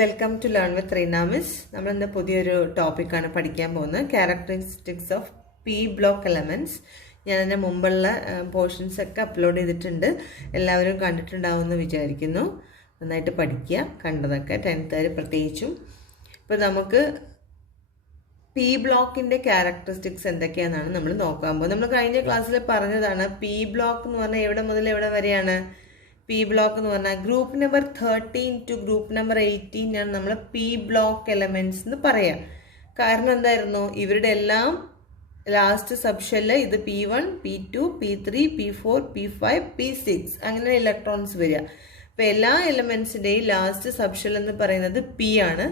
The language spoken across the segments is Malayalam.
Welcome to learn with Reena miss. നമ്മൾ ഇന്ന് പുതിയൊരു ടോപ്പിക്കാണ് പഠിക്കാൻ പോകുന്നത്, characteristics of P block elements. ഞാൻ അതിൻ്റെ മുമ്പുള്ള പോർഷൻസ് ഒക്കെ അപ്ലോഡ് ചെയ്തിട്ടുണ്ട്, എല്ലാവരും കണ്ടിട്ടുണ്ടാവുമെന്ന് വിചാരിക്കുന്നു. നന്നായിട്ട് പഠിക്കുക, കണ്ടതൊക്കെ 10th പ്രത്യേകിച്ചും. ഇപ്പോൾ നമുക്ക് പി ബ്ലോക്കിൻ്റെ ക്യാരക്ടറിസ്റ്റിക്സ് എന്തൊക്കെയാണെന്നാണ് നമ്മൾ നോക്കാൻ പോകുന്നത്. നമ്മൾ കഴിഞ്ഞ ക്ലാസ്സിൽ പറഞ്ഞതാണ് പി ബ്ലോക്ക് എന്ന് പറഞ്ഞാൽ എവിടെ മുതൽ എവിടെ വരെയാണ്. പി ബ്ലോക്ക് എന്ന് പറഞ്ഞാൽ group number 13 to group number 18 ആണ് നമ്മൾ പി ബ്ലോക്ക് എലമെൻറ്റ്സ് എന്ന് പറയാം. കാരണം എന്തായിരുന്നു, ഇവരുടെ എല്ലാം ലാസ്റ്റ് സബ്ഷെല്ല് ഇത് P1, P2, P3, P4, P5, P6 അങ്ങനെ ഇലക്ട്രോൺസ് വരിക. അപ്പോൾ എല്ലാ എലമെൻറ്റ്സിൻ്റെയും ലാസ്റ്റ് സബ്ഷെൽ എന്ന് പറയുന്നത് പി ആണ്.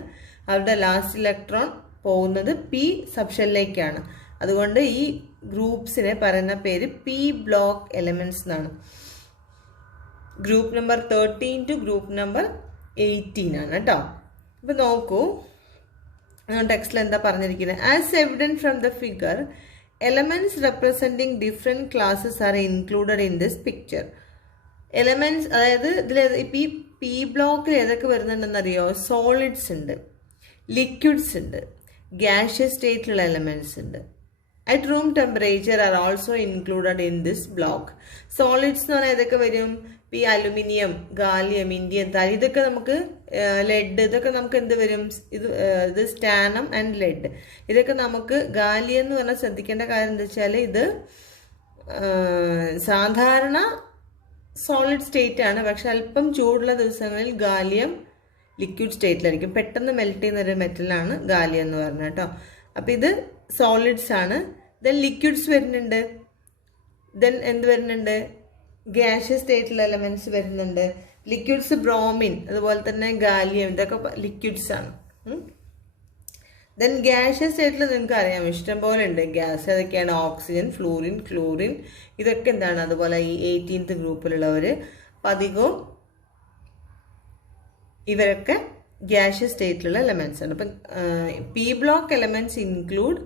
അവരുടെ ലാസ്റ്റ് ഇലക്ട്രോൺ പോകുന്നത് പി സബ്ഷെല്ലിലേക്കാണ്. അതുകൊണ്ട് ഈ ഗ്രൂപ്പ്സിനെ പറയുന്ന പേര് പി ബ്ലോക്ക് എലമെൻറ്റ്സ് എന്നാണ്. Group number 13 to group number 18 ആണ് കേട്ടോ. അപ്പോൾ നോക്കൂ, ടെക്സ്റ്റിൽ എന്താ പറഞ്ഞിരിക്കുന്നത്. As evident from the figure, elements representing different classes are included in this picture. Elements, അതായത് ഇതിൽ ഇപ്പോൾ ഈ പി ബ്ലോക്കിൽ ഏതൊക്കെ വരുന്നുണ്ടെന്നറിയോ? സോളിഡ്സ് ഉണ്ട്, ലിക്വിഡ്സ് ഉണ്ട്, ഗ്യാഷ്യസ് സ്റ്റേറ്റിലുള്ള എലമെൻറ്റ്സ് ഉണ്ട്. At room temperature are also included in this block. Solids എന്ന് പറഞ്ഞാൽ ഏതൊക്കെ വരും? ഈ അലുമിനിയം, ഗാലിയം, ഇന്ത്യൻ താലി, ഇതൊക്കെ നമുക്ക് ലെഡ്, ഇതൊക്കെ നമുക്ക് എന്ത് വരും? ഇത് സ്റ്റാനം ആൻഡ് ലെഡ്. ഇതൊക്കെ നമുക്ക് ഗാലിയം എന്ന് പറഞ്ഞാൽ ശ്രദ്ധിക്കേണ്ട കാര്യം എന്താ വെച്ചാൽ ഇത് സാധാരണ സോളിഡ് സ്റ്റേറ്റ് ആണ്, പക്ഷെ അല്പം ചൂടുള്ള ദിവസങ്ങളിൽ ഗാലിയം ലിക്വിഡ് സ്റ്റേറ്റിലായിരിക്കും. പെട്ടെന്ന് മെൽറ്റ് ചെയ്യുന്ന ഒരു മെറ്റലാണ് ഗാലിയം എന്ന് പറഞ്ഞാൽ കേട്ടോ. അപ്പം ഇത് സോളിഡ്സ് ആണ്. ദെൻ ലിക്വിഡ്സ് വരുന്നുണ്ട്. ദെൻ എന്ത് വരുന്നുണ്ട്? ഗ്യാഷ്യസ് സ്റ്റേറ്റിലുള്ള എലമെൻറ്റ്സ് വരുന്നുണ്ട്. ലിക്വിഡ്സ് ബ്രോമിൻ, അതുപോലെ തന്നെ ഗാലിയം, ഇതൊക്കെ ലിക്വിഡ്സ് ആണ്. ദെൻ ഗ്യാഷ്യസ് സ്റ്റേറ്റിൽ നിങ്ങൾക്ക് അറിയാം ഇഷ്ടം പോലെ ഉണ്ട് ഗ്യാസ്. അതൊക്കെയാണ് ഓക്സിജൻ, ഫ്ലൂറിൻ, ക്ലോറിൻ, ഇതൊക്കെ എന്താണ് അതുപോലെ ഈ 18th ഗ്രൂപ്പിലുള്ളവർ. അപ്പം അധികവും ഇവരൊക്കെ ഗ്യാഷ്യസ് സ്റ്റേറ്റിലുള്ള എലമെൻറ്റ്സ് ആണ്. അപ്പം P block elements include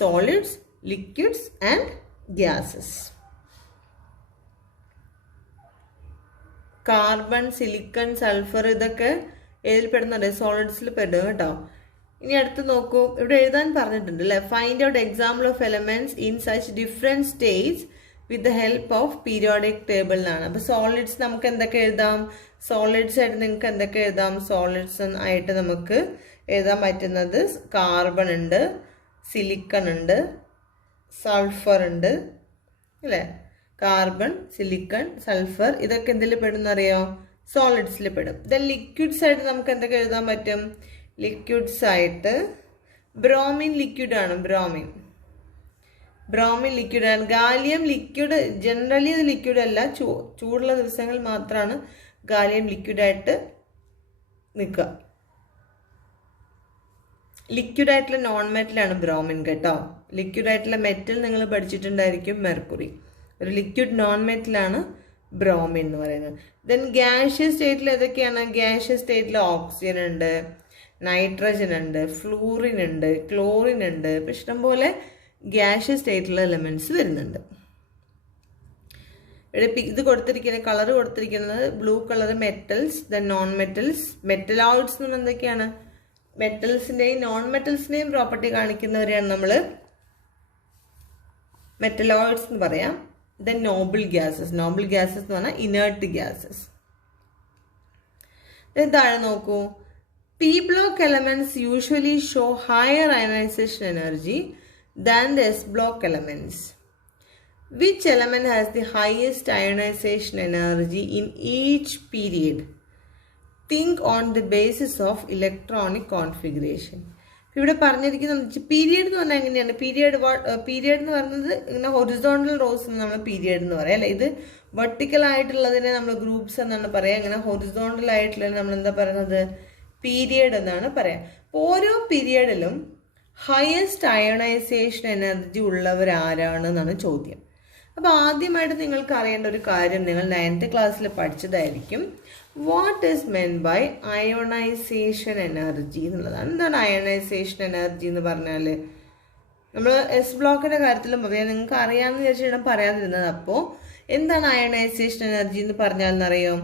solids, liquids and gases. Carbon, silicon, sulphur, ഇതൊക്കെ ഏതിൽ പെടുന്നുണ്ട്? സോളിഡ്സിൽ പെടും കേട്ടോ. ഇനി അടുത്ത് നോക്കൂ, ഇവിടെ എഴുതാൻ പറഞ്ഞിട്ടുണ്ട് അല്ലേ. Find out example of elements in such different States with the help of periodic table എന്നാണ്. അപ്പോൾ സോളിഡ്സ് നമുക്ക് എന്തൊക്കെ എഴുതാം? സോളിഡ്സ് ആയിട്ട് നിങ്ങൾക്ക് എന്തൊക്കെ എഴുതാം? സോളിഡ്സ് ആയിട്ട് നമുക്ക് എഴുതാൻ പറ്റുന്നത് കാർബൺ ഉണ്ട്, സിലിക്കൺ ഉണ്ട്, സൾഫർ ഉണ്ട് അല്ലേ. കാർബൺ, സിലിക്കൺ, സൾഫർ, ഇതൊക്കെ എന്തിൽ പെടുന്നറിയോ? സോളിഡ്സിൽ പെടും. ദെൻ ലിക്വിഡ്സ് ആയിട്ട് നമുക്ക് എന്തൊക്കെ എഴുതാൻ പറ്റും? ലിക്വിഡ്സ് ആയിട്ട് ബ്രോമിൻ ലിക്വിഡാണ്. ബ്രോമിൻ ലിക്വിഡാണ്. ഗാലിയം ലിക്വിഡ്, ജനറലി അത് ലിക്വിഡ് അല്ല, ചൂടുള്ള ദിവസങ്ങളിൽ മാത്രമാണ് ഗാലിയം ലിക്വിഡായിട്ട് നിൽക്കുക. ലിക്വിഡായിട്ടുള്ള നോൺ മെറ്റലാണ് ബ്രോമിൻ കേട്ടോ. ലിക്വിഡായിട്ടുള്ള മെറ്റൽ നിങ്ങൾ പഠിച്ചിട്ടുണ്ടായിരിക്കും, മെർക്കുറി. ഒരു ലിക്വിഡ് നോൺ മെറ്റലാണ് ബ്രോമിൻ എന്ന് പറയുന്നത്. ദെൻ ഗ്യാഷ്യസ് സ്റ്റേറ്റിൽ ഏതൊക്കെയാണ്? ഗ്യാഷ്യസ് സ്റ്റേറ്റിൽ ഓക്സിജൻ ഉണ്ട്, നൈട്രജൻ ഉണ്ട്, ഫ്ലൂറിൻ ഉണ്ട്, ക്ലോറിൻ ഉണ്ട്. ഇപ്പം ഇഷ്ടംപോലെ ഗ്യാഷ്യസ് സ്റ്റേറ്റിലുള്ള എലമെൻറ്റ്സ് വരുന്നുണ്ട്. ഇവിടെ ഇത് കൊടുത്തിരിക്കുന്ന കളർ കൊടുത്തിരിക്കുന്നത് blue colour metals, then non metals. Metalloids എന്ന് പറഞ്ഞാൽ എന്തൊക്കെയാണ്? മെറ്റൽസിൻ്റെയും നോൺ മെറ്റൽസിൻ്റെയും പ്രോപ്പർട്ടി കാണിക്കുന്നവരെയാണ് നമ്മൾ മെറ്റലോയിഡ്സ് എന്ന് പറയാം. ദെൻ നോബിൾ ഗ്യാസസ് എന്ന് പറഞ്ഞാൽ ഇനേർട്ട് ഗ്യാസസ്. താഴെ നോക്കൂ, P block elements usually show higher ionisation energy than the S block elements. Which element has the highest ionisation energy in each period? Think on the basis of electronic configuration. ഇവിടെ പറഞ്ഞിരിക്കുന്നത് പീരിയഡ് എന്ന് പറഞ്ഞാൽ എങ്ങനെയാണ്? പീരിയഡ് എന്ന് പറയുന്നത് ഇങ്ങനെ ഹൊറിസോണ്ടൽ റോസ് നമ്മൾ പീരിയഡ് എന്ന് പറയാം അല്ലെ. ഇത് വെർട്ടിക്കൽ ആയിട്ടുള്ളതിനെ നമ്മൾ ഗ്രൂപ്പ്സ് എന്നാണ് പറയാം. ഇങ്ങനെ ഹൊറിസോണ്ടൽ ആയിട്ടുള്ളത് നമ്മൾ എന്താ പറയുന്നത്? പീരിയഡ് എന്നാണ് പറയാം. ഓരോ പീരിയഡിലും ഹയസ്റ്റ് അയണൈസേഷൻ എനർജി ഉള്ളവർ ആരാണ് എന്നാണ് ചോദ്യം. അപ്പോൾ ആദ്യമായിട്ട് നിങ്ങൾക്ക് അറിയേണ്ട ഒരു കാര്യം നിങ്ങൾ 9th ക്ലാസ്സിൽ പഠിച്ചതായിരിക്കും. What is meant by ionization energy എന്നുള്ളതാണ്. എന്താണ് അയോണൈസേഷൻ എനർജി എന്ന് പറഞ്ഞാൽ? നമ്മൾ എസ് ബ്ലോക്കിൻ്റെ കാര്യത്തിലും പറയാം, നിങ്ങൾക്ക് അറിയാമെന്ന് വിചാരിച്ചിട്ട് പറയാതിരുന്നത്. അപ്പോൾ എന്താണ് അയോണൈസേഷൻ എനർജി എന്ന് പറഞ്ഞാൽ എന്നറിയോ?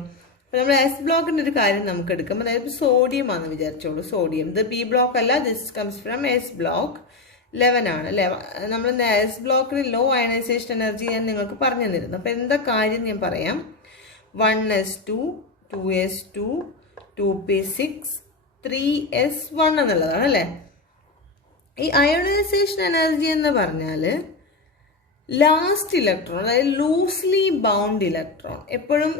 അപ്പോൾ നമ്മൾ എസ് ബ്ലോക്കിൻ്റെ ഒരു കാര്യം നമുക്ക് എടുക്കാം. അതായത് സോഡിയം ആണെന്ന് വിചാരിച്ചോളൂ. സോഡിയം ഇത് പി ബ്ലോക്ക് അല്ല, this comes from S block 11 ആണ് അല്ലേ. നമ്മൾ എസ് ബ്ലോക്കിന് ലോ അയണൈസേഷൻ എനർജി ഞാൻ നിങ്ങൾക്ക് പറഞ്ഞു തന്നിരുന്നു. അപ്പോൾ എന്താ കാര്യം ഞാൻ പറയാം. 1s2 2s2 2p6 3s1 എന്നുള്ളതാണ് അല്ലേ. ഈ അയോണൈസേഷൻ എനർജി എന്ന് പറഞ്ഞാൽ ലാസ്റ്റ് ഇലക്ട്രോൺ, അതായത് ലൂസ്ലി ബൗണ്ട് ഇലക്ട്രോൺ എപ്പോഴും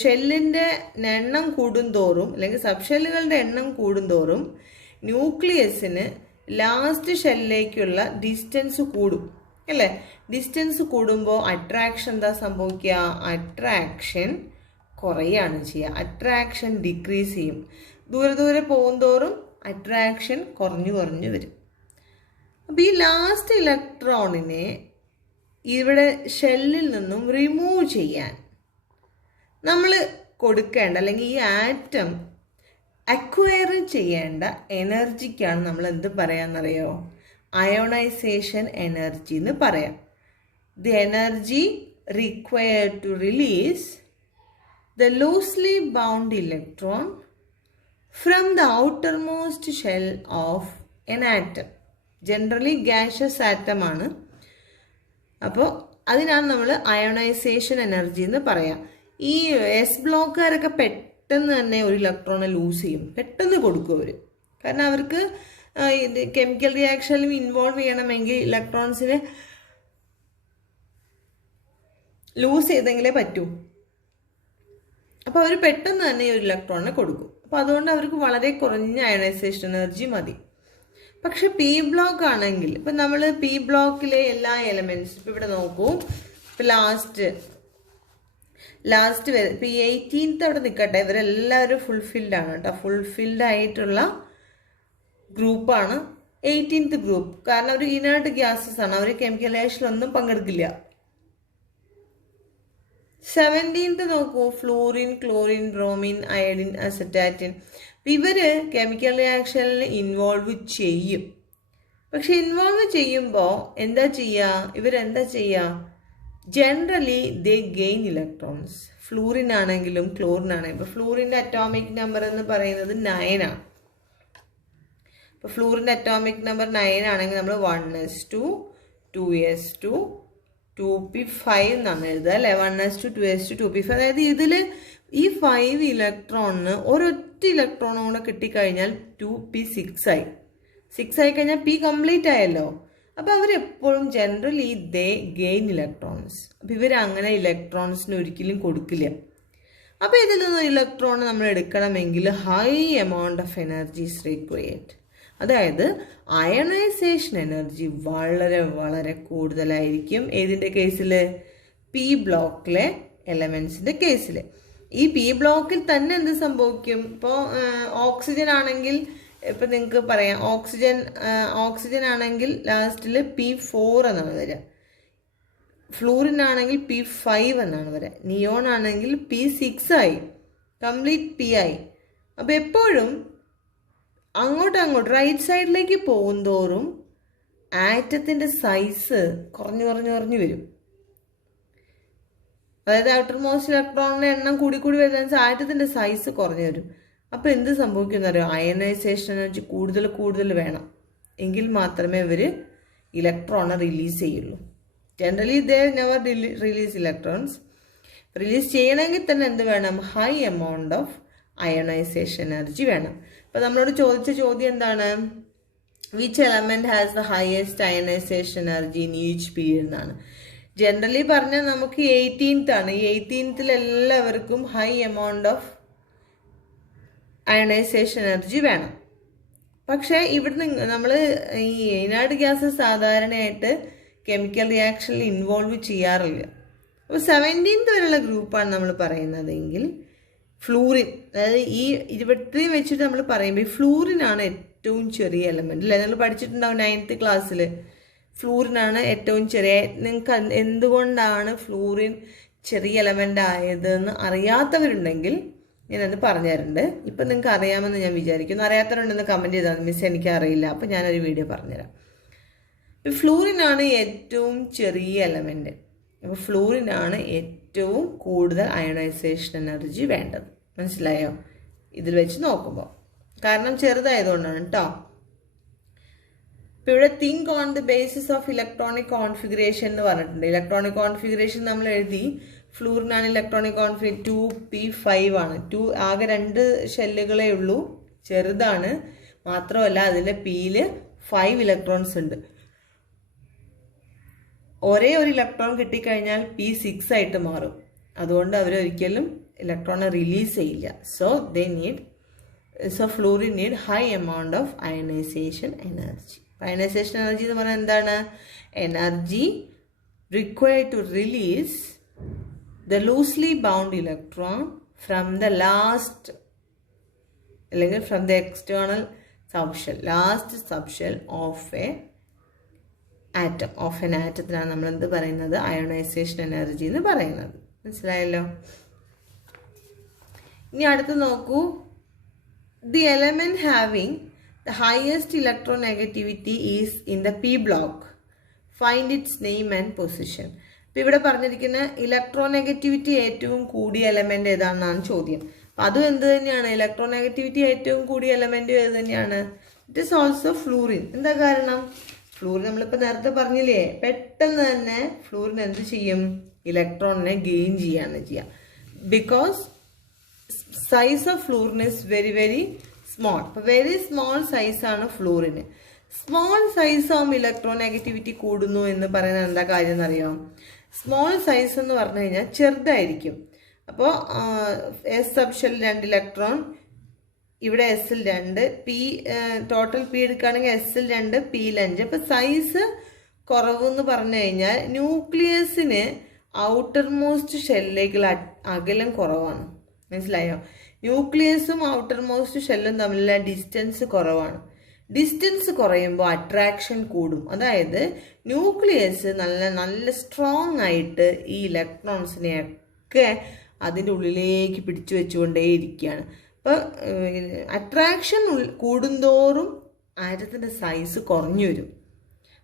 ഷെല്ലിൻ്റെ എണ്ണം കൂടുന്തോറും അല്ലെങ്കിൽ സബ് ഷെല്ലുകളുടെ എണ്ണം കൂടുന്തോറും ന്യൂക്ലിയസിന് ലാസ്റ്റ് ഷെല്ലിലേക്കുള്ള ഡിസ്റ്റൻസ് കൂടും അല്ലേ. ഡിസ്റ്റൻസ് കൂടുമ്പോൾ അട്രാക്ഷൻ എന്താ സംഭവിക്കുക? അട്രാക്ഷൻ കുറയാണ് ചെയ്യുക. അട്രാക്ഷൻ ഡിക്രീസ് ചെയ്യും. ദൂരെ ദൂരെ പോകുന്തോറും അട്രാക്ഷൻ കുറഞ്ഞു വരും. അപ്പോൾ ഈ ലാസ്റ്റ് ഇലക്ട്രോണിനെ ഇവിടെ ഷെല്ലിൽ നിന്നും റിമൂവ് ചെയ്യാൻ നമ്മൾ കൊടുക്കേണ്ട അല്ലെങ്കിൽ ഈ ആറ്റം അക്വയർ ചെയ്യേണ്ട എനർജിക്കാണ് നമ്മൾ എന്ത് പറയാന്നറിയോ? അയോണൈസേഷൻ എനർജി എന്ന് പറയാം. The energy required to release the loosely bound electron from the outermost shell of an atom. Generally gaseous atom ആണ്. അപ്പോൾ അതിനാണ് നമ്മൾ അയോണൈസേഷൻ എനർജി എന്ന് പറയാം. ഈ എസ് ബ്ലോക്കുകാരൊക്കെ പെട്ടെന്ന് തന്നെ ഒരു ഇലക്ട്രോണെ ലൂസ് ചെയ്യും, പെട്ടെന്ന് കൊടുക്കും അവർ. കാരണം അവർക്ക് ഇത് കെമിക്കൽ റിയാക്ഷനിൽ ഇൻവോൾവ് ചെയ്യണമെങ്കിൽ ഇലക്ട്രോൺസിനെ ലൂസ് ചെയ്തെങ്കിലേ പറ്റൂ. അപ്പോൾ അവർ പെട്ടെന്ന് തന്നെ ഒരു ഇലക്ട്രോണിനെ കൊടുക്കും. അപ്പോൾ അതുകൊണ്ട് അവർക്ക് വളരെ കുറഞ്ഞ അയണൈസേഷൻ എനർജി മതി. പക്ഷെ പി ബ്ലോക്ക് ആണെങ്കിൽ ഇപ്പം നമ്മൾ പി ബ്ലോക്കിലെ എല്ലാ എലമെൻറ്റ്സ് ഇപ്പം ഇവിടെ നോക്കൂ. ഇപ്പം ലാസ്റ്റ് വരെ ഇപ്പം 18th അവിടെ നിൽക്കട്ടെ, ഇവരെല്ലാവരും ഫുൾഫിൽഡ് ആണ് കേട്ടോ. ഫുൾഫിൽഡ് ആയിട്ടുള്ള ഗ്രൂപ്പാണ് 18th ഗ്രൂപ്പ്. കാരണം അവർ ഇനേർട്ട് ഗ്യാസസ് ആണ്, അവർ കെമിക്കൽ റിയാക്ഷനിലൊന്നും പങ്കെടുക്കില്ല. 17th നോക്കൂ. Fluorine, chlorine, bromine, iodine, അസറ്റാറ്റിൻ. ഇവര് കെമിക്കൽ റിയാക്ഷനിൽ ഇൻവോൾവ് ചെയ്യും. പക്ഷെ ഇൻവോൾവ് ചെയ്യുമ്പോൾ എന്താ ചെയ്യുക? ജനറലി ദേ ഗെയിൻ ഇലക്ട്രോൺസ്. ഫ്ലൂറിൻ ആണെങ്കിലും ക്ലോറിൻ ആണെങ്കിലും. ഇപ്പോൾ ഫ്ലൂറിൻ്റെ അറ്റോമിക് നമ്പർ എന്ന് പറയുന്നത് 9 ആണ്. ഇപ്പോൾ ഫ്ലൂറിൻ്റെ അറ്റോമിക് നമ്പർ 9 ആണെങ്കിൽ നമ്മൾ 1s2 2s2 2p5 എന്നാണ് എഴുതുക അല്ലേ. 1s2 2s2 2p5. അതായത് ഇതിൽ ഈ 5 ഇലക്ട്രോണിന് ഒരൊറ്റ ഇലക്ട്രോണും കൂടെ കിട്ടിക്കഴിഞ്ഞാൽ 2p6 ആയി. 6 ആയി കഴിഞ്ഞാൽ പി കംപ്ലീറ്റ് ആയല്ലോ. അപ്പോൾ അവരെപ്പോഴും ജനറലി ദേ ഗെയിൻ ഇലക്ട്രോൺസ്. അപ്പോൾ ഇവരങ്ങനെ ഇലക്ട്രോൺസിന് ഒരിക്കലും കൊടുക്കില്ല. അപ്പോൾ ഇതിൽ നിന്ന് ഇലക്ട്രോൺ നമ്മൾ എടുക്കണമെങ്കിൽ high amount of energy is required. അതായത് അയണൈസേഷൻ എനർജി വളരെ വളരെ കൂടുതലായിരിക്കും. ഏതിൻ്റെ കേസിൽ? പി ബ്ലോക്കിലെ എലമെൻസിൻ്റെ കേസിൽ. ഈ പി ബ്ലോക്കിൽ തന്നെ എന്ത് സംഭവിക്കും? ഇപ്പോൾ ഓക്സിജൻ ആണെങ്കിൽ ഇപ്പം നിങ്ങൾക്ക് പറയാം, ഓക്സിജൻ ആണെങ്കിൽ ലാസ്റ്റിൽ P4 എന്നാണ് വരിക. ഫ്ലൂറിൻ ആണെങ്കിൽ P5 എന്നാണ് വരിക. നിയോൺ ആണെങ്കിൽ P6 ആയി, കംപ്ലീറ്റ് P ആയി. അപ്പോൾ എപ്പോഴും അങ്ങോട്ട് റൈറ്റ് സൈഡിലേക്ക് പോകുന്തോറും ആറ്റത്തിൻ്റെ സൈസ് കുറഞ്ഞു വരും. അതായത് ഔട്ടർ മോസ്റ്റ് ഇലക്ട്രോണിൻ്റെ എണ്ണം കൂടി വരുന്ന ആറ്റത്തിൻ്റെ സൈസ് കുറഞ്ഞു വരും. അപ്പോൾ എന്ത് സംഭവിക്കുന്ന അറിയോ? അയണൈസേഷൻ എനർജി കൂടുതൽ വേണം, എങ്കിൽ മാത്രമേ ഇവർ ഇലക്ട്രോണെ റിലീസ് ചെയ്യുള്ളൂ. Generally they never release electrons. Release ചെയ്യണമെങ്കിൽ തന്നെ എന്ത് വേണം? High amount of ionisation energy വേണം. അപ്പോൾ നമ്മളോട് ചോദിച്ച ചോദ്യം എന്താണ്? Which element has the highest ionisation energy in each period എന്നാണ്. ജനറലി പറഞ്ഞാൽ നമുക്ക് 18th ആണ്. ഈ 18th എല്ലാവർക്കും high amount of ionisation energy വേണം. പക്ഷേ ഇവിടുന്ന് നമ്മൾ ഈ ഇനേർട്ട് ഗ്യാസ് സാധാരണയായിട്ട് കെമിക്കൽ റിയാക്ഷനിൽ ഇൻവോൾവ് ചെയ്യാറില്ല. അപ്പോൾ 17th വരെയുള്ള ഗ്രൂപ്പാണ് നമ്മൾ പറയുന്നതെങ്കിൽ ഫ്ലൂറിൻ, അതായത് ഈ 23 വെച്ചിട്ട് നമ്മൾ പറയുമ്പോൾ ഈ ഫ്ലൂറിനാണ് ഏറ്റവും ചെറിയ എലമെന്റ് അല്ലേ. നിങ്ങൾ പഠിച്ചിട്ടുണ്ടാവും 9th ക്ലാസ്സിൽ. ഫ്ലൂറിനാണ് ഏറ്റവും ചെറിയ. നിങ്ങൾക്ക് എന്തുകൊണ്ടാണ് ഫ്ലൂറിൻ ചെറിയ എലമെന്റ് ആയതെന്ന് അറിയാത്തവരുണ്ടെങ്കിൽ ഞാനത് പറഞ്ഞു തരുന്നുണ്ട്. ഇപ്പം നിങ്ങൾക്ക് അറിയാമെന്ന് ഞാൻ വിചാരിക്കുന്നു. അറിയാത്തവരുണ്ടെന്ന് കമൻറ്റ് ചെയ്താൽ മിസ് എനിക്ക് അറിയില്ല, അപ്പോൾ ഞാനൊരു വീഡിയോ പറഞ്ഞുതരാം. ഫ്ലൂറിനാണ് ഏറ്റവും ചെറിയ എലമെന്റ്. അപ്പോൾ ഫ്ലൂറിനാണ് ഏറ്റവും കൂടുതൽ അയണൈസേഷൻ എനർജി വേണ്ടത്. മനസ്സിലായോ? ഇതിൽ വെച്ച് നോക്കുമ്പോൾ, കാരണം ചെറുതായതുകൊണ്ടാണ് കേട്ടോ. ഇപ്പം ഇവിടെ think on the basis of electronic configuration എന്ന് പറഞ്ഞിട്ടുണ്ട്. ഇലക്ട്രോണിക് കോൺഫിഗറേഷൻ നമ്മൾ എഴുതി. ഫ്ലൂറിനാണ് ഇലക്ട്രോണിക് കോൺഫിഗറേഷൻ 2p5 ആണ്. ആകെ 2 ഷെല്ലുകളേ ഉള്ളൂ, ചെറുതാണ്. മാത്രമല്ല അതിലെ പിയിൽ 5 ഇലക്ട്രോൺസ് ഉണ്ട്. ഒരേ ഒരു ഇലക്ട്രോൺ കിട്ടിക്കഴിഞ്ഞാൽ p6 ആയിട്ട് മാറും. അതുകൊണ്ട് അവരൊരിക്കലും ഇലക്ട്രോണെ റിലീസ് ചെയ്യില്ല. So fluorine need high amount of ionisation energy. Ionization energy എന്ന് പറഞ്ഞാൽ എന്താണ്? Energy required to release the loosely bound electron from the last, അല്ലെങ്കിൽ from the external subshell, last subshell of a atom. Of an ആറ്റത്തിനാണ് നമ്മൾ എന്ത് പറയുന്നത്? അയണൈസേഷൻ എനർജി എന്ന് പറയുന്നത്. മനസ്സിലായല്ലോ? ഇനി അടുത്ത് നോക്കൂ. The element having the highest electronegativity is in the P block. Find it's name and position. ഇപ്പം ഇവിടെ പറഞ്ഞിരിക്കുന്ന ഇലക്ട്രോനെഗറ്റിവിറ്റി ഏറ്റവും കൂടിയ എലമെന്റ് ഏതാണെന്നാണ് ചോദ്യം. അപ്പം അതും എന്ത് തന്നെയാണ്? ഇലക്ട്രോനെഗറ്റിവിറ്റി ഏറ്റവും കൂടിയ എലമെന്റും ഏത് തന്നെയാണ്? It is also fluorine. എന്താ കാരണം? ഫ്ലൂറിൻ നമ്മളിപ്പോൾ നേരത്തെ പറഞ്ഞില്ലേ, പെട്ടെന്ന് തന്നെ ഫ്ലൂറിൻ എന്ത് ചെയ്യും? ഇലക്ട്രോണിനെ ഗെയിൻ ചെയ്യാണ് ചെയ്യുക. Because size of fluorine is very very small. അപ്പോൾ വെരി സ്മോൾ സൈസാണ് ഫ്ലൂറിന്. സ്മോൾ സൈസ് ആകുമ്പോൾ ഇലക്ട്രോനെഗറ്റിവിറ്റി കൂടുന്നു എന്ന് പറയുന്നത് എന്താ കാര്യം എന്നറിയാം? സ്മോൾ സൈസ് എന്ന് പറഞ്ഞു കഴിഞ്ഞാൽ ചെറുതായിരിക്കും. അപ്പോൾ എസ് സബ്ഷെൽ 2 ഇലക്ട്രോൺ, ഇവിടെ എസിൽ 2, പി ടോട്ടൽ പി എടുക്കുകയാണെങ്കിൽ എസിൽ 2, പിയിൽ 5. അപ്പം സൈസ് കുറവെന്ന് പറഞ്ഞു കഴിഞ്ഞാൽ ന്യൂക്ലിയസിന് ഔട്ടർ മോസ്റ്റ് ഷെല്ലിലേക്കുള്ള അകലം കുറവാണ്. മനസ്സിലായോ? ന്യൂക്ലിയസും ഔട്ടർ മോസ്റ്റ് ഷെല്ലും തമ്മിലുള്ള ഡിസ്റ്റൻസ് കുറവാണ്. ഡിസ്റ്റൻസ് കുറയുമ്പോൾ അട്രാക്ഷൻ കൂടും. അതായത് ന്യൂക്ലിയസ് നല്ല സ്ട്രോങ് ആയിട്ട് ഈ ഇലക്ട്രോൺസിനെയൊക്കെ അതിൻ്റെ ഉള്ളിലേക്ക് പിടിച്ചു വെച്ചുകൊണ്ടേയിരിക്കുകയാണ്. അപ്പോൾ അട്രാക്ഷൻ കൂടുന്തോറും ആറ്റത്തിൻ്റെ സൈസ് കുറഞ്ഞു വരും.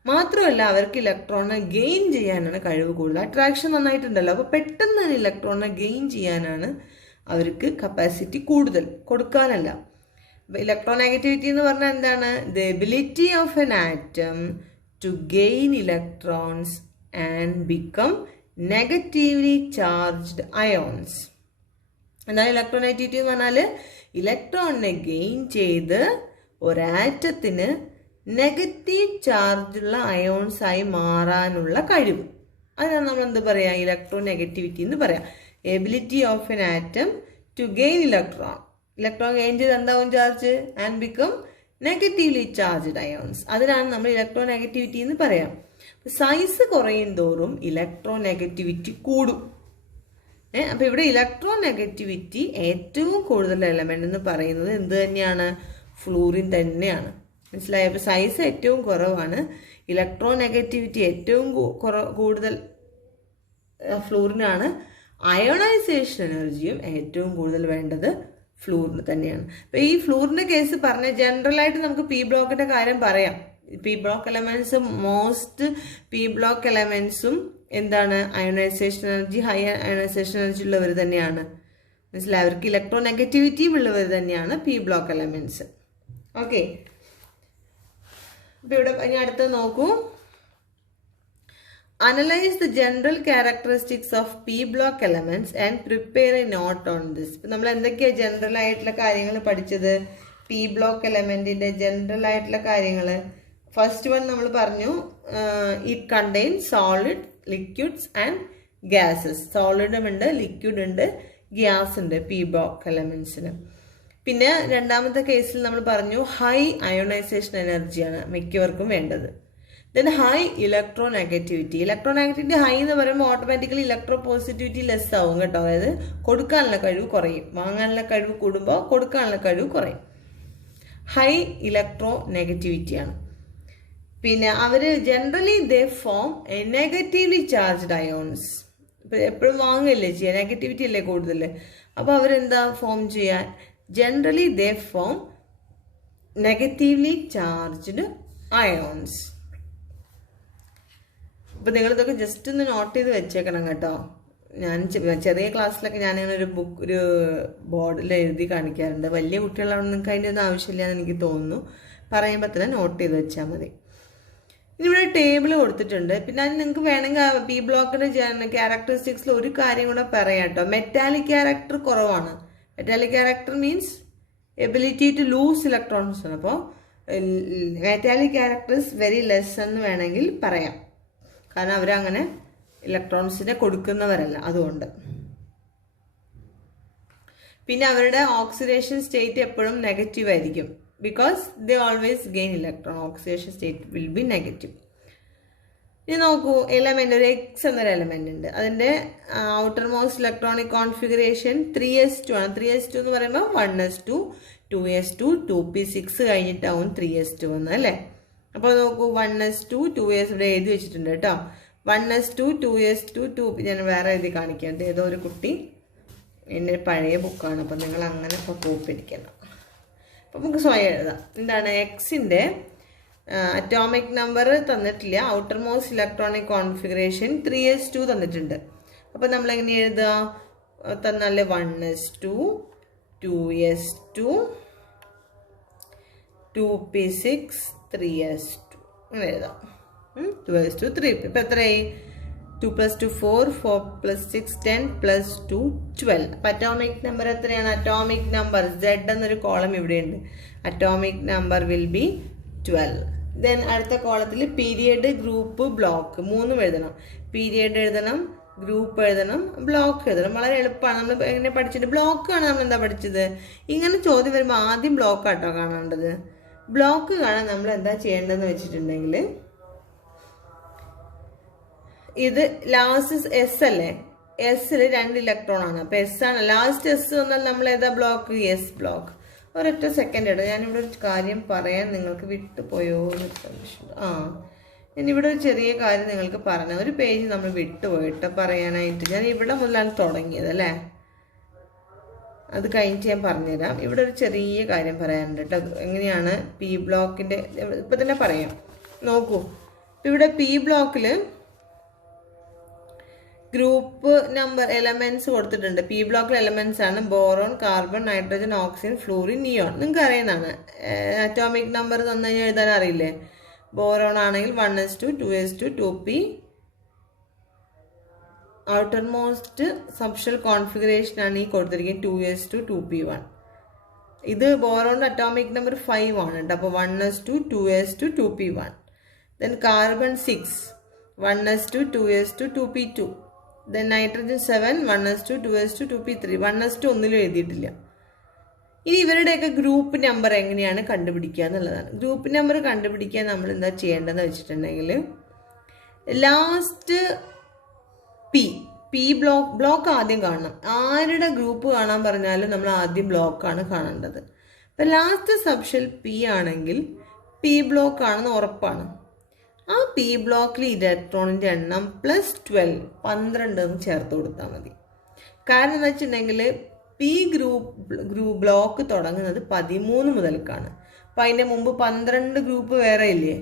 മാത്രമല്ല അവർക്ക് ഇലക്ട്രോണെ ഗെയിൻ ചെയ്യാനാണ് കഴിവ് കൂടുതൽ. അട്രാക്ഷൻ നന്നായിട്ടുണ്ടല്ലോ, അപ്പോൾ പെട്ടെന്ന് തന്നെ ഇലക്ട്രോണെ ഗെയിൻ ചെയ്യാനാണ് അവർക്ക് കപ്പാസിറ്റി കൂടുതൽ, കൊടുക്കാനല്ല. ഇലക്ട്രോനെഗറ്റിവിറ്റി എന്ന് പറഞ്ഞാൽ എന്താണ്? The ability of an atom to gain electrons and become negatively charged ions. എന്താണ് ഇലക്ട്രോനെഗറ്റിവിറ്റി എന്ന് പറഞ്ഞാൽ? ഇലക്ട്രോണിനെ ഗെയിൻ ചെയ്ത് ഒരാറ്റത്തിന് നെഗറ്റീവ് ചാർജുള്ള അയോൺസ് ആയി മാറാനുള്ള കഴിവ്. അതിനാണ് നമ്മൾ എന്ത് പറയാം? ഇലക്ട്രോനെഗറ്റിവിറ്റി എന്ന് പറയാം. Ability of an atom to gain electron. Electron gain ചെയ്ത് എന്താവും? Charge and become negatively charged ions. അതിനാണ് നമ്മൾ ഇലക്ട്രോനെഗറ്റിവിറ്റി എന്ന് പറയാം. സൈസ് കുറയും തോറും ഇലക്ട്രോനെഗറ്റിവിറ്റി കൂടും. അപ്പോൾ ഇവിടെ ഇലക്ട്രോനെഗറ്റിവിറ്റി ഏറ്റവും കൂടുതൽ എലമെന്റ് എന്ന് പറയുന്നത് എന്ത് തന്നെയാണ്? ഫ്ലൂറിൻ തന്നെയാണ്. മനസ്സിലായോ? അപ്പോൾ സൈസ് ഏറ്റവും കുറവാണ്, ഇലക്ട്രോനെഗറ്റിവിറ്റി ഏറ്റവും കൂടുതൽ ഫ്ലൂറിനാണ്. അയോണൈസേഷൻ എനർജിയും ഏറ്റവും കൂടുതൽ വേണ്ടത് ഫ്ലൂറിന് തന്നെയാണ്. അപ്പോൾ ഈ ഫ്ലൂറിൻ്റെ കേസ് പറഞ്ഞ ജനറലായിട്ട് നമുക്ക് പി ബ്ലോക്കിൻ്റെ കാര്യം പറയാം. P block elements, most P block എലമെന്റ്സും എന്താണ്? Ionization energy, high ionization energy ഉള്ളവർ തന്നെയാണ്. മനസ്സിലായി? അവർക്ക് ഇലക്ട്രോനെഗറ്റിവിറ്റിയും ഉള്ളവർ തന്നെയാണ് പി ബ്ലോക്ക് എലമെന്റ്സ്. ഓക്കെ, അപ്പോൾ ഇവിടെ ഇനി അടുത്ത് നോക്കൂ. Analyze the general characteristics of p-block elements and prepare a note on this. ഇപ്പം നമ്മൾ എന്തൊക്കെയാണ് ജനറൽ ആയിട്ടുള്ള കാര്യങ്ങൾ പഠിച്ചത്? പി ബ്ലോക്ക് എലമെന്റിന്റെ ജനറൽ ആയിട്ടുള്ള കാര്യങ്ങൾ. ഫസ്റ്റ് വൺ നമ്മൾ പറഞ്ഞു, it contain solid, liquids and gases. സോളിഡും ഉണ്ട്, ലിക്വിഡ് ഉണ്ട്, ഗ്യാസ് ഉണ്ട് പി ബ്ലോക്ക് എലമെന്റ്സിന്. പിന്നെ രണ്ടാമത്തെ കേസിൽ നമ്മൾ പറഞ്ഞു ഹൈ അയോണൈസേഷൻ എനർജിയാണ് മിക്കവർക്കും വേണ്ടത്. Then high electronegativity. Electronegativity high എന്ന് പറയുമ്പോൾ ഓട്ടോമാറ്റിക്കലി ഇലക്ട്രോ പോസിറ്റിവിറ്റി ലെസ് ആവും കേട്ടോ. അതായത് കൊടുക്കാനുള്ള കഴിവ് കുറയും. വാങ്ങാനുള്ള കഴിവ് കൂടുമ്പോൾ കൊടുക്കാനുള്ള കഴിവ് കുറയും. ഹൈ ഇലക്ട്രോ നെഗറ്റിവിറ്റിയാണ്. പിന്നെ അവർ generally they form a negatively charged ions. ഇപ്പം എപ്പോഴും വാങ്ങല്ലേ ചെയ്യുക, നെഗറ്റിവിറ്റി അല്ലേ കൂടുതൽ. അപ്പോൾ അവരെന്താ ഫോം ചെയ്യാൻ? Generally they form negatively charged ions. അപ്പോൾ നിങ്ങളിതൊക്കെ ജസ്റ്റ് ഒന്ന് നോട്ട് ചെയ്ത് വെച്ചേക്കണം കേട്ടോ. ഞാൻ ചെറിയ ക്ലാസ്സിലൊക്കെ ഞാനിങ്ങനെ ഒരു ബോർഡിൽ എഴുതി കാണിക്കാറുണ്ട്. വലിയ കുട്ടികളാണ്, നിങ്ങൾക്ക് അതിൻ്റെ ഒന്നും ആവശ്യമില്ല എന്ന് എനിക്ക് തോന്നുന്നു. പറയുമ്പോൾ തന്നെ നോട്ട് ചെയ്ത് വെച്ചാൽ മതി. ഇവിടെ ടേബിൾ കൊടുത്തിട്ടുണ്ട്. പിന്നെ അത് നിങ്ങൾക്ക് വേണമെങ്കിൽ പി ബ്ലോക്കിൻ്റെ ക്യാരക്ടറിസ്റ്റിക്സിൽ ഒരു കാര്യം കൂടെ പറയാം കേട്ടോ. മെറ്റാലിക് ക്യാരക്ടർ കുറവാണ്. Metallic character means ability to lose electrons ആണ്. അപ്പോൾ മെറ്റാലിക് ക്യാരക്ടേഴ്സ് വെരി ലെസ് എന്ന് വേണമെങ്കിൽ പറയാം. കാരണം അവരങ്ങനെ ഇലക്ട്രോൺസിനെ കൊടുക്കുന്നവരല്ല, അതുകൊണ്ട്. പിന്നെ അവരുടെ ഓക്സിഡേഷൻ സ്റ്റേറ്റ് എപ്പോഴും നെഗറ്റീവ് ആയിരിക്കും. Because they always gain electron. Oxidation state will be negative. ഇനി നോക്കൂ, എലമെന്റ് ഒരു എക്സ് എന്നൊരു എലമെന്റ് ഉണ്ട്. അതിന്റെ outer most electronic configuration 3s2 ആണ്. 3s2 എന്ന് പറയുമ്പോൾ 1s2 2s2 2p6 കഴിഞ്ഞിട്ടാവും 3s2 വന്ന് അല്ലേ. അപ്പോൾ നോക്കൂ, 1s2 2s ഇവിടെ എഴുതി വെച്ചിട്ടുണ്ട് കേട്ടോ. 1s2 2s2 2p ഞാൻ വേറെ എഴുതി കാണിക്കാം. ഏതോ ഒരു കുട്ടി എൻ്റെ പഴയ ബുക്കാണ്, അപ്പം നിങ്ങൾ അങ്ങനെ ഇപ്പോൾ കോപ്പി അടിക്കണം. അപ്പം നമുക്ക് സ്വയം എഴുതാം. എന്താണ് എക്സിൻ്റെ അറ്റോമിക് നമ്പർ തന്നിട്ടില്ല. Outer most electronic configuration 3s2 തന്നിട്ടുണ്ട്. അപ്പോൾ നമ്മൾ എങ്ങനെ എഴുതുക? തന്നാലേ 1s2 2s2 2p6 3s2 അങ്ങനെ എഴുതാം. 2s2 3p. ഇപ്പം എത്രയായി? 2 + 2 4 4 + 6 10 + 2 12. അപ്പം അറ്റോമിക് നമ്പർ എത്രയാണ്? അറ്റോമിക് നമ്പർ Z എന്നൊരു കോളം ഇവിടെയുണ്ട്. Atomic number will be 12. Then അടുത്ത കോളത്തിൽ പീരിയഡ്, ഗ്രൂപ്പ്, ബ്ലോക്ക് മൂന്നും എഴുതണം. പീരിയഡ് എഴുതണം, ഗ്രൂപ്പ് എഴുതണം, ബ്ലോക്ക് എഴുതണം. വളരെ എളുപ്പമാണ്. നമ്മൾ എങ്ങനെ പഠിച്ചിട്ട് ബ്ലോക്കാണ് നമ്മൾ എന്താ പഠിച്ചത്? ഇങ്ങനെ ചോദ്യം വരുമ്പോൾ ആദ്യം ബ്ലോക്കാട്ടോ കാണേണ്ടത്. ബ്ലോക്ക് കാണാൻ നമ്മൾ എന്താ ചെയ്യേണ്ടതെന്ന് വെച്ചിട്ടുണ്ടെങ്കിൽ, ഇത് ലാസ്റ്റ് എസ് അല്ലേ, എസ്സിൽ 2 ഇലക്ട്രോൺ ആണ്. അപ്പം എസ് ആണ് ലാസ്റ്റ്. എസ് വന്നാൽ നമ്മൾ ഏതാ ബ്ലോക്ക്? S block. ഒരൊറ്റ സെക്കൻഡ് ഇടും. ഞാനിവിടെ ഒരു കാര്യം പറയാൻ നിങ്ങൾക്ക് വിട്ടുപോയോ എന്ന് ഞാനിവിടെ ഒരു ചെറിയ കാര്യം നിങ്ങൾക്ക് പറഞ്ഞു. ഒരു പേജ് നമ്മൾ വിട്ടുപോയിട്ട് പറയാനായിട്ട് ഞാൻ ഇവിടെ മുതലാണ് തുടങ്ങിയത് അല്ലേ. അത് കഴിഞ്ഞിട്ട് ഞാൻ പറഞ്ഞുതരാം. ഇവിടെ ഒരു ചെറിയ കാര്യം പറയാനുണ്ട് കേട്ടോ. എങ്ങനെയാണ് പി ബ്ലോക്കിൻ്റെ ഇപ്പം തന്നെ പറയാം. നോക്കൂ, ഇവിടെ പി ബ്ലോക്കിൽ ഗ്രൂപ്പ് നമ്പർ എലമെന്റ്സ് കൊടുത്തിട്ടുണ്ട്. പി ബ്ലോക്കിൽ എലമെന്റ്സ് ആണ് boron, carbon, nitrogen, oxygen, fluorine, neon. നിങ്ങൾക്ക് അറിയുന്നതാണ്. അറ്റോമിക് നമ്പർ തന്നു കഴിഞ്ഞാൽ എഴുതാൻ അറിയില്ലേ? ബോറോൺ ആണെങ്കിൽ 1s2 2s2 2p. Outer most subshell configuration ആണ് ഈ കൊടുത്തിരിക്കുന്നത് 2s2 2p1. ഇത് ബോറോണിന്റെ അറ്റോമിക് നമ്പർ 5 ആണ് കേട്ടോ. അപ്പോൾ 1s2 2s2 2p1. Then carbon 6 1s2 2s2 2p2. Then nitrogen 7 1s2 2s2 2p3. 1s2 ഒന്നിലും എഴുതിയിട്ടില്ല. ഇനി ഇവരുടെയൊക്കെ ഗ്രൂപ്പ് നമ്പർ എങ്ങനെയാണ് കണ്ടുപിടിക്കുക എന്നുള്ളതാണ്. ഗ്രൂപ്പ് നമ്പർ കണ്ടുപിടിക്കാൻ നമ്മൾ എന്താ ചെയ്യേണ്ടതെന്ന് വെച്ചിട്ടുണ്ടെങ്കിൽ, ലാസ്റ്റ് പി ബ്ലോക്ക് ആദ്യം കാണണം. ആരുടെ ഗ്രൂപ്പ് കാണാൻ പറഞ്ഞാലും നമ്മൾ ആദ്യം ബ്ലോക്കാണ് കാണേണ്ടത്. അപ്പം ലാസ്റ്റ് സബ്ഷെൽ പി ആണെങ്കിൽ പി ബ്ലോക്ക് ആണെന്ന് ഉറപ്പാണ്. ആ പി ബ്ലോക്കിൽ ഇലക്ട്രോണിൻ്റെ എണ്ണം +12 12 എന്ന് ചേർത്ത് കൊടുത്താൽ മതി. കാരണം എന്ന് വെച്ചിട്ടുണ്ടെങ്കിൽ പി ബ്ലോക്ക് തുടങ്ങുന്നത് 13 മുതൽക്കാണ്. അപ്പം അതിൻ്റെ മുമ്പ് 12 ഗ്രൂപ്പ് വേറെ ഇല്ലേ.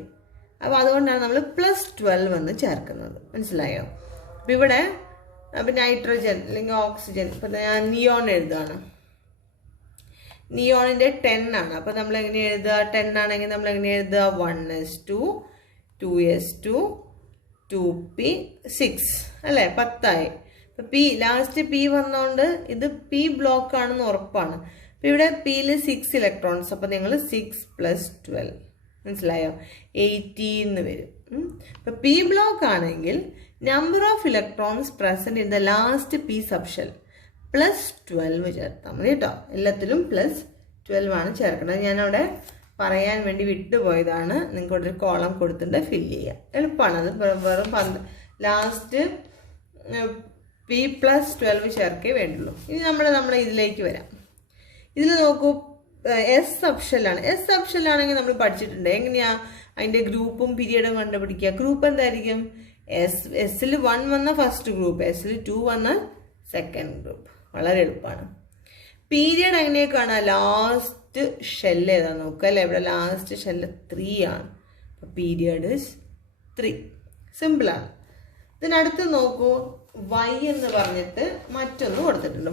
അപ്പോൾ അതുകൊണ്ടാണ് നമ്മൾ +12 എന്ന് ചേർക്കുന്നത്. മനസ്സിലായോ? അപ്പം ഇവിടെ അപ്പം നൈട്രജൻ അല്ലെങ്കിൽ ഓക്സിജൻ, ഇപ്പം ഞാൻ നിയോൺ എഴുതുകയാണ്. നിയോണിൻ്റെ 10 ആണ്. അപ്പം നമ്മൾ എങ്ങനെ എഴുതുക? 10 ആണെങ്കിൽ നമ്മൾ എങ്ങനെ എഴുതുക? 1s2 2s2 2p6 അല്ലേ, 10 ആയി. അപ്പം പി ലാസ്റ്റ് പി വന്നോണ്ട് ഇത് പി ബ്ലോക്ക് ആണെന്ന് ഉറപ്പാണ്. അപ്പം ഇവിടെ പിയിൽ 6 ഇലക്ട്രോൺസ്. അപ്പം നിങ്ങൾ 6 + 12 മനസ്സിലായോ? 18 വരും. അപ്പം പി ബ്ലോക്ക് ആണെങ്കിൽ number of electrons present in the last P subshell +12 ചേർത്താൽ മതി കേട്ടോ. എല്ലാത്തിലും +12 ആണ് ചേർക്കേണ്ടത്. ഞാനവിടെ പറയാൻ വേണ്ടി വിട്ടുപോയതാണ്. നിങ്ങൾക്ക് ഒരു കോളം കൊടുത്തിട്ട് ഫില്ല് ചെയ്യുക. എളുപ്പമാണ്. അത് വെറും ലാസ്റ്റ് പി +12 ചേർക്കേ വേണ്ടുള്ളൂ. ഇനി നമ്മൾ ഇതിലേക്ക് വരാം. ഇതിൽ നോക്കൂ, എസ് സബ്ഷെല്ലാണ്. എസ് സബ്ഷെല്ലാണെങ്കിൽ നമ്മൾ പഠിച്ചിട്ടുണ്ട്. എങ്ങനെയാ അതിൻ്റെ ഗ്രൂപ്പും പീരിയഡും കണ്ടുപിടിക്കുക? ഗ്രൂപ്പ് എന്തായിരിക്കും? എസ്സിൽ 1 വന്ന ഫസ്റ്റ് ഗ്രൂപ്പ്, എസ്സിൽ 2 വന്ന സെക്കൻഡ് ഗ്രൂപ്പ്. വളരെ എളുപ്പമാണ്. പീരിയഡ് എങ്ങനെയൊക്കെയാണ്? ലാസ്റ്റ് ഷെല്ല് ഏതാ നോക്കുക അല്ലേ. ഇവിടെ ലാസ്റ്റ് ഷെല്ല് 3 ആണ്. അപ്പോൾ പീരിയഡ് ഇസ് 3. സിമ്പിളാണ്. ഇതിനടുത്ത് നോക്കൂ, വൈ എന്ന് പറഞ്ഞിട്ട് മറ്റൊന്ന് കൊടുത്തിട്ടുണ്ട്.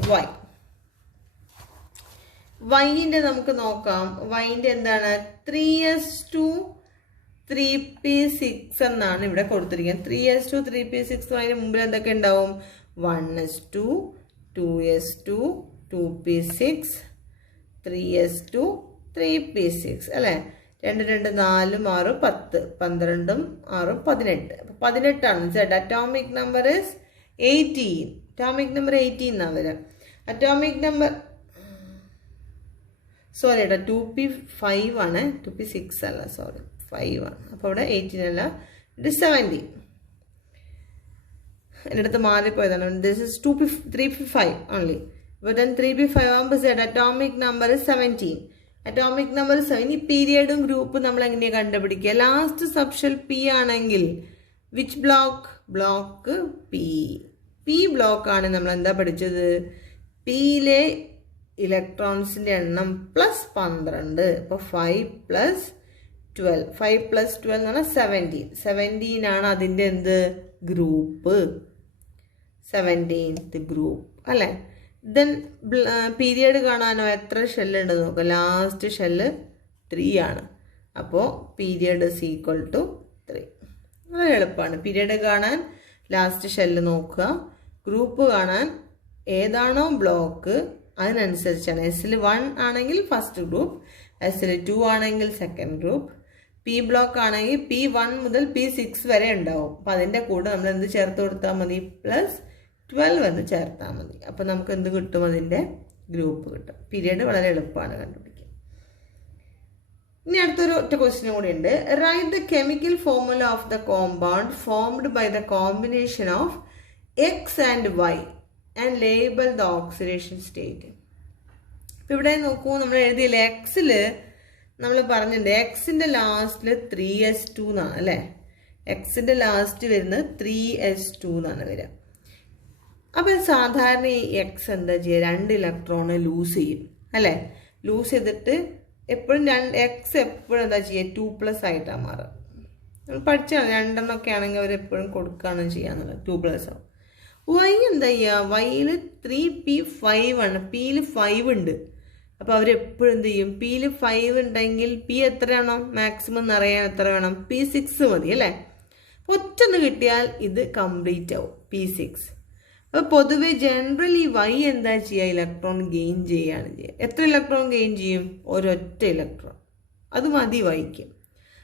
വൈൻ്റെ നമുക്ക് നോക്കാം. വൈൻ്റെ എന്താണ്? 3s2 3p6 എന്നാണ് ഇവിടെ കൊടുത്തിരിക്കുന്നത്. 3s2 3p6 അതിന് മുമ്പിൽ എന്തൊക്കെ ഉണ്ടാവും? 1s2 2s2 2p6 3s2 3p6 അല്ലേ? 2 2 4 6 10 12 6 18. 18 ആണ്. Atomic number is 18. Atomic number 18 എന്നാണ് വരിക. അറ്റോമിക് നമ്പർ സോറി ഏട്ടാ 2p5 ആണ്, 2p6 അല്ല, സോറി 5 ആണ്. അപ്പോൾ ഇവിടെ 18 അല്ല, ഇത് 17. എൻ്റെ അടുത്ത് മാറിപ്പോയതാണ്. This is 3p5 only. അപ്പോൾ then 3p5 ആകുമ്പോൾ അറ്റോമിക് നമ്പർ 17. Atomic number 7. ഈ പീരിയഡും ഗ്രൂപ്പും നമ്മൾ എങ്ങനെയാണ് കണ്ടുപിടിക്കുക? ലാസ്റ്റ് സബ്ഷെൽ പി ആണെങ്കിൽ വിച്ച് ബ്ലോക്ക് പി ബ്ലോക്ക് ആണ് നമ്മൾ എന്താ പഠിച്ചത്? പിയിലെ ഇലക്ട്രോൺസിൻ്റെ എണ്ണം പ്ലസ് 12. ഇപ്പോൾ 5 + 12 5 + 12 എന്ന് പറഞ്ഞാൽ 17 ആണ് അതിൻ്റെ എന്ത്? ഗ്രൂപ്പ്. 17th ഗ്രൂപ്പ് അല്ലേ? ദെൻ പീരിയഡ് കാണാനോ എത്ര ഷെല്ലുണ്ട് നോക്കുക. ലാസ്റ്റ് ഷെല്ല് 3 ആണ്. അപ്പോൾ പീരിയഡ് ഇസ് ഈക്വൽ ടു 3. വളരെ എളുപ്പമാണ്. പീരിയഡ് കാണാൻ ലാസ്റ്റ് ഷെല്ല് നോക്കുക. ഗ്രൂപ്പ് കാണാൻ ഏതാണോ ബ്ലോക്ക് അതിനനുസരിച്ചാണ്. എസിൽ 1 ആണെങ്കിൽ ഫസ്റ്റ് ഗ്രൂപ്പ്, എസിൽ 2 ആണെങ്കിൽ സെക്കൻഡ് ഗ്രൂപ്പ്. പി ബ്ലോക്ക് ആണെങ്കിൽ P1 മുതൽ P6 വരെ ഉണ്ടാവും. അപ്പം അതിൻ്റെ കൂടെ നമ്മൾ എന്ത് ചേർത്ത് കൊടുത്താൽ മതി? +12 എന്ന് ചേർത്താൽ മതി. അപ്പം നമുക്ക് എന്ത് കിട്ടും? അതിൻ്റെ ഗ്രൂപ്പ് കിട്ടും. പീരിയഡ് വളരെ എളുപ്പമാണ് കണ്ടുപിടിക്കാൻ. ഇനി അടുത്തൊരു ഒറ്റ ക്വസ്റ്റ്യൻ കൂടി ഉണ്ട്. Write the chemical formula of the compound formed by the combination of X and Y and label the oxidation state. ഇപ്പം ഇവിടെ നോക്കൂ, നമ്മൾ എഴുതിയില്ല എക്സിൽ നമ്മൾ പറഞ്ഞിട്ടുണ്ട് എക്സിൻ്റെ ലാസ്റ്റിൽ 3s2 എന്നാണ് അല്ലേ? എക്സിൻ്റെ ലാസ്റ്റ് വരുന്നത് 3s2 എന്നാണ് വരിക. അപ്പം സാധാരണ ഈ എക്സ് എന്താ ചെയ്യുക? 2 ഇലക്ട്രോണ് ലൂസ് ചെയ്യും അല്ലേ? ലൂസ് ചെയ്തിട്ട് എപ്പോഴും എക്സ് എപ്പോഴും എന്താ ചെയ്യുക? 2+ ആയിട്ടാണ് മാറുക. നമ്മൾ പഠിച്ചാണ് 2 ഒക്കെ ആണെങ്കിൽ അവർ എപ്പോഴും കൊടുക്കുകയാണ് ചെയ്യാന്നുള്ളത്. 2+ ആവും. വൈ എന്താ ചെയ്യുക? വൈയിൽ 3p5 ആണ്. പിയിൽ 5 ഉണ്ട്. അപ്പോൾ അവരെപ്പോഴും എന്ത് ചെയ്യും? പിയിൽ 5 ഉണ്ടെങ്കിൽ പി എത്രയാണോ മാക്സിമം എന്നറിയാൻ എത്ര വേണം? P6 മതി അല്ലേ? ഒറ്റൊന്ന് കിട്ടിയാൽ ഇത് കംപ്ലീറ്റ് ആവും, P6. അപ്പോൾ പൊതുവെ ജനറലി വൈ എന്താ ചെയ്യുക? ഇലക്ട്രോൺ ഗെയിൻ ചെയ്യുകയാണ് ചെയ്യുക. എത്ര ഇലക്ട്രോൺ ഗെയിൻ ചെയ്യും? ഒരൊറ്റ ഇലക്ട്രോൺ. അത് മതി വൈക്ക്.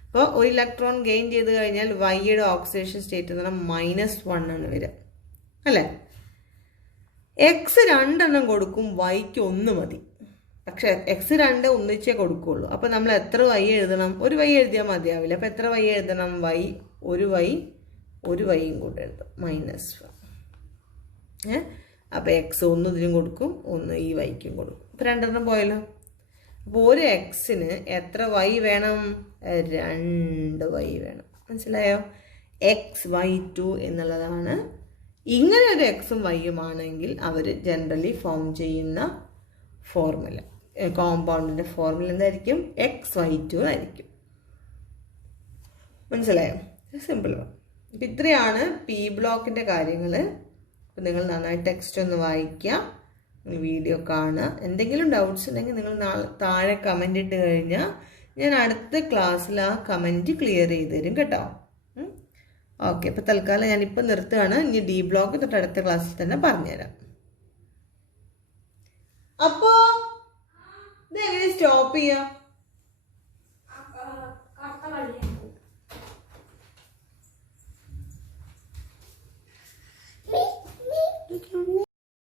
അപ്പോൾ ഒരു ഇലക്ട്രോൺ ഗെയിൻ ചെയ്ത് കഴിഞ്ഞാൽ വൈയുടെ ഓക്സിഡേഷൻ സ്റ്റേറ്റ് എന്ന് പറഞ്ഞാൽ -1 ആണ് വരിക അല്ലേ? എക്സ് 2 കൊടുക്കും, വൈക്ക് 1 മതി. പക്ഷെ എക്സ് 2 ഒന്നിച്ചേ കൊടുക്കുകയുള്ളൂ. അപ്പോൾ നമ്മൾ എത്ര വൈ എഴുതണം? ഒരു വൈ എഴുതിയാൽ മതിയാവില്ല. അപ്പോൾ എത്ര വൈ എഴുതണം? ഒരു വൈയും കൂടെ എഴുതും, -1. അപ്പോൾ എക്സ് 1 ഇതിനും കൊടുക്കും, 1 ഈ വൈക്കും കൊടുക്കും. അപ്പോൾ 2 പോയല്ലോ. അപ്പോൾ ഒരു എക്സിന് എത്ര വൈ വേണം? 2 വൈ വേണം. മനസ്സിലായോ? XY2 എന്നുള്ളതാണ്. ഇങ്ങനെ ഒരു എക്സും വൈയും ആണെങ്കിൽ അവർ ജനറലി ഫോം ചെയ്യുന്ന ഫോർമുല, കോമ്പൗണ്ടിൻ്റെ ഫോർമുല എന്തായിരിക്കും? XY2 ആയിരിക്കും. മനസ്സിലായോ? സിമ്പിൾ. അപ്പം ഇത്രയാണ് പി ബ്ലോക്കിൻ്റെ കാര്യങ്ങൾ. അപ്പം നിങ്ങൾ നന്നായി ടെക്സ്റ്റ് ഒന്ന് വായിക്കുക, വീഡിയോ കാണുക. എന്തെങ്കിലും ഡൗട്ട്സ് ഉണ്ടെങ്കിൽ നിങ്ങൾ താഴെ കമൻ്റ് ഇട്ട് കഴിഞ്ഞാൽ ഞാൻ അടുത്ത ക്ലാസ്സിൽ ആ കമൻറ്റ് ക്ലിയർ ചെയ്ത് തരും കേട്ടോ. ഓക്കെ, അപ്പോൾ തൽക്കാലം ഞാനിപ്പോൾ നിർത്തുകയാണ്. ഇനി ഡി ബ്ലോക്ക് തൊട്ട് അടുത്ത ക്ലാസ്സിൽ തന്നെ പറഞ്ഞുതരാം. അപ്പോൾ ഇതെങ്ങനെ സ്റ്റോപ്പ് ചെയ്യാം?